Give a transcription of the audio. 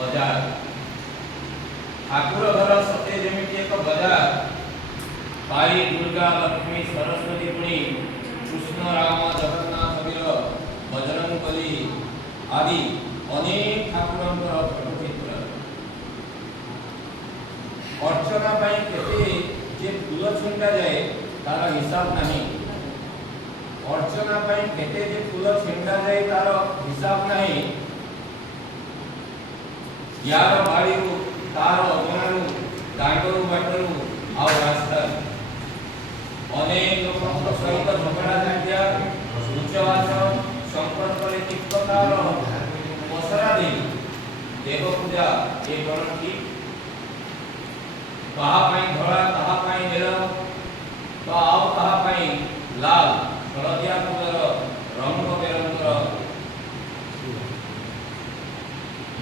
बजार ठाकुर घर सते जेमिति एक बजार भाई दुर्गा लक्ष्मी सरस्वती पुणी कृष्ण राम जगन्नाथ वीर बजरंगबली आदि अनेक ठाकुरंकर फोटोचित्र अर्चना पाई केते जे फूल छिंडा जाए तार हिसाब नहीं अर्चना पाई केते जे फूल छिंडा जाए तार हिसाब नहीं यार बाड़ीरू तार अगणारू दांडरू बाटरू आ रास्ता अनेक लोकंक सहित झगड़ा झांटिया उच्चवाच संपर्क तिक्ततार पसरा दे देव पूजा ए गणती कहा धड़ा